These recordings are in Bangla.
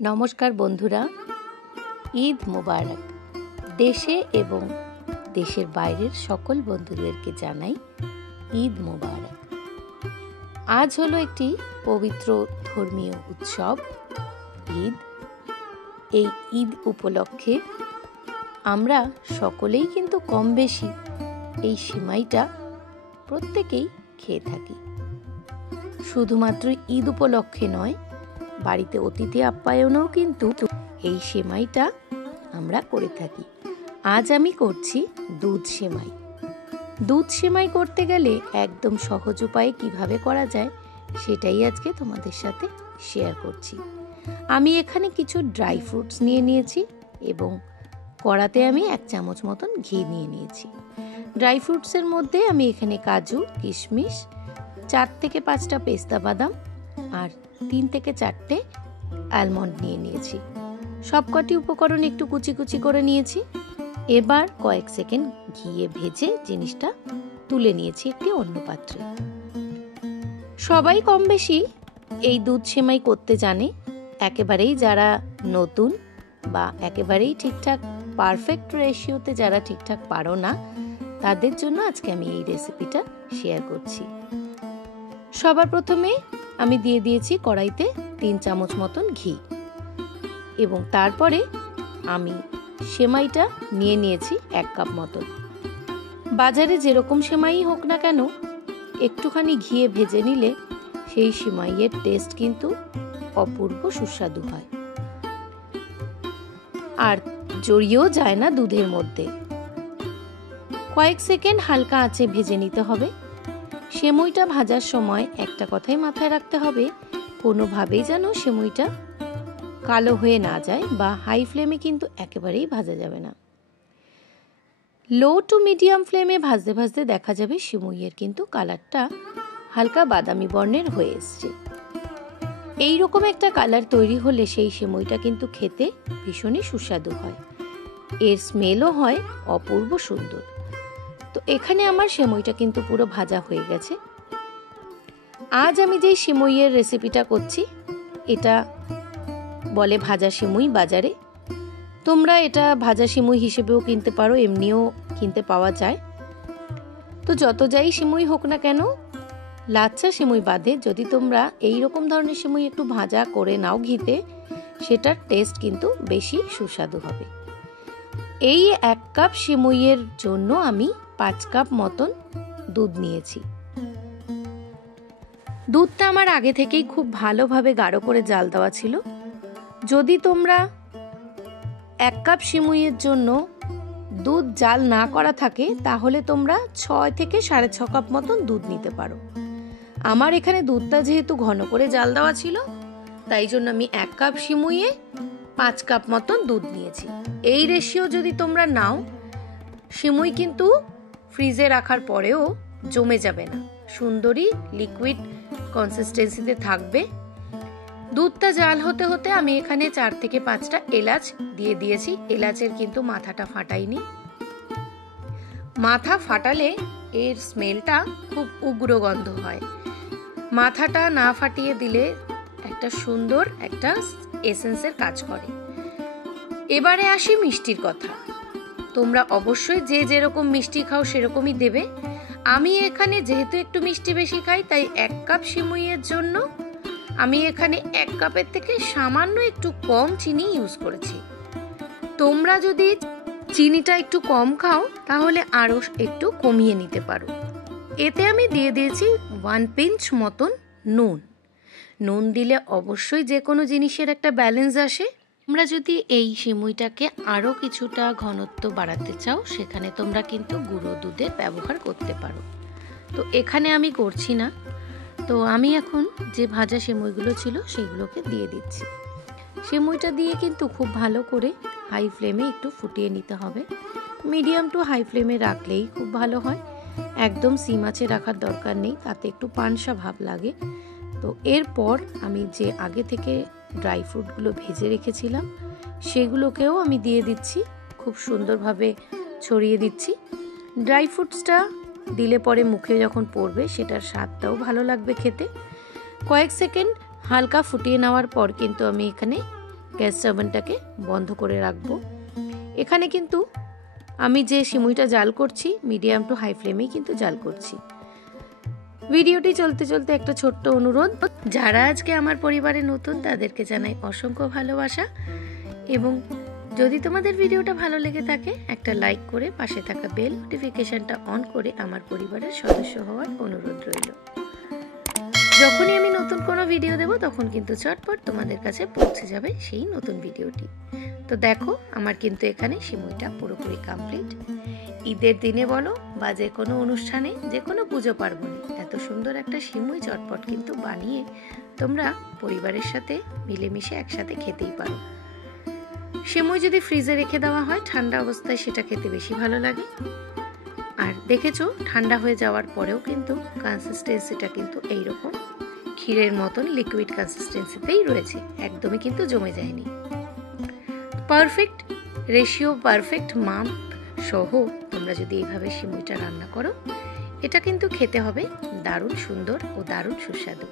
নমস্কার বন্ধুরা, ঈদ মোবারক। দেশে এবং দেশের বাইরের সকল বন্ধুদেরকে জানাই ঈদ মোবারক। আজ হলো একটি পবিত্র ধর্মীয় উৎসব ঈদ। এই ঈদ উপলক্ষে আমরা সকলেই কিন্তু কম বেশি এই সিমাইটা প্রত্যেকেই খেয়ে থাকি। শুধুমাত্র ঈদ উপলক্ষে নয়, বাড়িতে অতিথি আপ্যায়নেও কিন্তু এই সেমাইটা আমরা করে থাকি। আজ আমি করছি দুধ সেমাই। দুধ সেমাই করতে গেলে একদম সহজ উপায়ে কিভাবে করা যায় সেটাই আজকে তোমাদের সাথে শেয়ার করছি। আমি এখানে কিছু ড্রাই ফ্রুটস নিয়ে নিয়েছি এবং কড়াতে আমি 1 চামচ মতন ঘি নিয়ে নিয়েছি। ড্রাই ফ্রুটসের মধ্যে আমি এখানে কাজু, কিশমিশ, 4 থেকে 5টা পেস্তা বাদাম আর 3 থেকে 4টে আলমন্ড নিয়ে নিয়েছি। সবকটি উপকরণ একটু কুচি কুচি করে নিয়েছি। এবার কয়েক সেকেন্ড ঘিয়ে ভেজে জিনিসটা তুলে নিয়েছি একটি অন্য পাত্রে। সবাই কম বেশি এই দুধ সেমাই করতে জানে। একেবারেই যারা নতুন বা একেবারেই ঠিকঠাক পারফেক্ট রেশিওতে যারা ঠিকঠাক পারো না, তাদের জন্য আজকে আমি এই রেসিপিটা শেয়ার করছি। সবার প্রথমে আমি দিয়ে দিয়েছি কড়াইতে 3 চামচ মতন ঘি এবং তারপরে আমি সেমাইটা নিয়ে নিয়েছি 1 কাপ মতন। বাজারে যেরকম সেমাই হোক না কেন, একটুখানি ঘিয়ে ভেজে নিলে সেই সেমাইয়ের টেস্ট কিন্তু অপূর্ব সুস্বাদু হয় আর জড়িয়েও যায় না দুধের মধ্যে। কয়েক সেকেন্ড হালকা আঁচে ভেজে নিতে হবে। সেমাইটা ভাজার সময় একটা কথাই মাথায় রাখতে হবে, কোনোভাবেই যেন সেমাইটা কালো হয়ে না যায় বা হাই ফ্লেমে কিন্তু একেবারেই ভাজা যাবে না। লো টু মিডিয়াম ফ্লেমে ভাজতে ভাজতে দেখা যাবে সেমাইয়ের কিন্তু কালারটা হালকা বাদামি বর্ণের হয়ে এসছে। এইরকম একটা কালার তৈরি হলে সেই সেমাইটা কিন্তু খেতে ভীষণই সুস্বাদু হয়, এর স্মেলও হয় অপূর্ব সুন্দর। তো এখানে আমার সেমাইটা কিন্তু পুরো ভাজা হয়ে গেছে। আজ আমি যে সেমাইয়ের রেসিপিটা করছি এটা বলে ভাজা সেমাই বাজারে। তোমরা এটা ভাজা সেমাই হিসেবেও কিনতে পারো, এমনিও কিনতে পাওয়া যায়। তো যত যাই সেমাই হোক না কেন, লাচ্ছা সেমাই বাদে যদি তোমরা এই রকম ধরনের সেমাই একটু ভাজা করে নাও ঘিতে, সেটার টেস্ট কিন্তু বেশি সুস্বাদু হবে। এই 1 কাপ সেমাইয়ের জন্য আমি 5 কাপ মতন দুধ নিয়েছি। দুধটা আমার আগে থেকেই খুব ভালোভাবে গাঢ় করে জাল দেওয়া ছিল। যদি তোমরা 1 কাপ সেমাইয়ের জন্য দুধ জাল না করা থাকে, তাহলে তোমরা 6 থেকে 6.5 কাপ মতন দুধ নিতে পারো। আমার এখানে দুধটা যেহেতু ঘন করে জাল দেওয়া ছিল, তাই জন্য আমি 1 কাপ সেমাইয়ে 5 কাপ মতন দুধ নিয়েছি। এই রেশিও যদি তোমরা নাও, সেমাই কিন্তু ফ্রিজে রাখার পরেও জমে যাবে না, সুন্দরই লিকুইড কনসিস্টেন্সিতে থাকবে। দুধটা জাল হতে হতে আমি এখানে 4 থেকে 5টা এলাচ দিয়ে দিয়েছি। এলাচের কিন্তু মাথাটা ফাটাইনি। মাথা ফাটালে এর স্মেলটা খুব উগ্র গন্ধ হয়। মাথাটা না ফাটিয়ে দিলে একটা সুন্দর একটা এসেন্সের কাজ করে। এবারে আসি মিষ্টির কথা। তোমরা অবশ্যই যে যেরকম মিষ্টি খাও সেরকমই দেবে। আমি এখানে যেহেতু একটু মিষ্টি বেশি খাই, তাই 1 কাপ সেমাইয়ের জন্য আমি এখানে 1 কাপের থেকে সামান্য একটু কম চিনি ইউজ করেছি। তোমরা যদি চিনিটা একটু কম খাও তাহলে আরো একটু কমিয়ে নিতে পারো। এতে আমি দিয়ে দিয়েছি 1 পিঞ্চ মতন নুন। নুন দিলে অবশ্যই যে কোনো জিনিসের একটা ব্যালেন্স আসে। তোমরা যদি এই সেমাইটাকে আরো কিছুটা ঘনত্ব বাড়াতে চাও, সেখানে তোমরা কিন্তু গুঁড়ো দুধের ব্যবহার করতে পারো। তো এখানে আমি করছি না। তো আমি এখন যে ভাজা সেমাইগুলো ছিল সেগুলোকে দিয়ে দিচ্ছি। সেমাইটা দিয়ে কিন্তু খুব ভালো করে হাই ফ্লেমে একটু ফুটিয়ে নিতে হবে। মিডিয়াম টু হাই ফ্লেমে রাখলেই খুব ভালো হয়, একদম সিম আঁচে রাখার দরকার নেই, তাতে একটু পানসা ভাব লাগে। তো এরপর আমি যে আগে থেকে ড্রাই ফ্রুটগুলো ভেজে রেখেছিলাম সেগুলোকেও আমি দিয়ে দিচ্ছি, খুব সুন্দরভাবে ছড়িয়ে দিচ্ছি। ড্রাই ফ্রুটসটা দিলে পরে মুখে যখন পড়বে সেটার স্বাদটাও ভালো লাগবে খেতে। কয়েক সেকেন্ড হালকা ফুটিয়ে নেওয়ার পর কিন্তু আমি এখানে গ্যাস ওভেনটাকে বন্ধ করে রাখবো। এখানে কিন্তু আমি যে সিমুইটা জাল করছি মিডিয়াম টু হাই ফ্লেমেই কিন্তু জাল করছি। ভিডিওটি চলতে চলতে একটা ছোট্ট অনুরোধ, যারা আজকে আমার পরিবারে নতুন তাদেরকে জানাই অসংখ্য ভালোবাসা, এবং যদি তোমাদের ভিডিওটা ভালো লেগে থাকে একটা লাইক করে পাশে থাকা বেল নোটিফিকেশনটা অন করে আমার পরিবারের সদস্য হওয়ার অনুরোধ রইল। যখনই আমি নতুন কোনো ভিডিও দেব তখন কিন্তু চটপট তোমাদের কাছে পৌঁছে যাবে সেই নতুন ভিডিওটি। তো দেখো আমার কিন্তু এখানে সিমুইটা পুরোপুরি কমপ্লিট। ঈদের দিনে বলো বা যে কোনো অনুষ্ঠানে, যে কোনো পুজো পার্বণে এত সুন্দর একটা সিমুই চটপট কিন্তু বানিয়ে তোমরা পরিবারের সাথে মিলেমিশে একসাথে খেতেই পারো। সিমুই যদি ফ্রিজে রেখে দেওয়া হয় ঠান্ডা অবস্থায় সেটা খেতে বেশি ভালো লাগে। আর দেখেছো ঠান্ডা হয়ে যাওয়ার পরেও কিন্তু কনসিস্টেন্সিটা কিন্তু এইরকম ক্ষীরের মতন লিকুইড কনসিস্টেন্সিতেই রয়েছে, একদমই কিন্তু জমে যায়নি। পারফেক্ট রেশিও, পারফেক্ট মাপ সহ তোমরা যদি এইভাবে সিমুইটা রান্না করো, এটা কিন্তু খেতে হবে দারুণ সুন্দর ও দারুণ সুস্বাদু।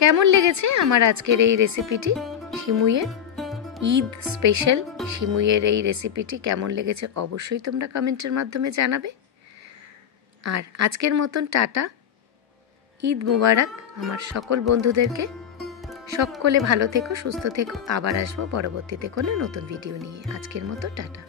কেমন লেগেছে আমার আজকের এই রেসিপিটি? সিমুইয়ের ঈদ স্পেশাল সিমুইয়ের এই রেসিপিটি কেমন লেগেছে অবশ্যই তোমরা কমেন্টের মাধ্যমে জানাবে। আর আজকের মতন টাটা, ঈদ মুবারক আমার সকল বন্ধুদেরকে। সকলে ভালো থেকো, সুস্থ থেকো। আবার আসবো পরবর্তীতে কোনো নতুন ভিডিও নিয়ে। আজকের মতো টাটা।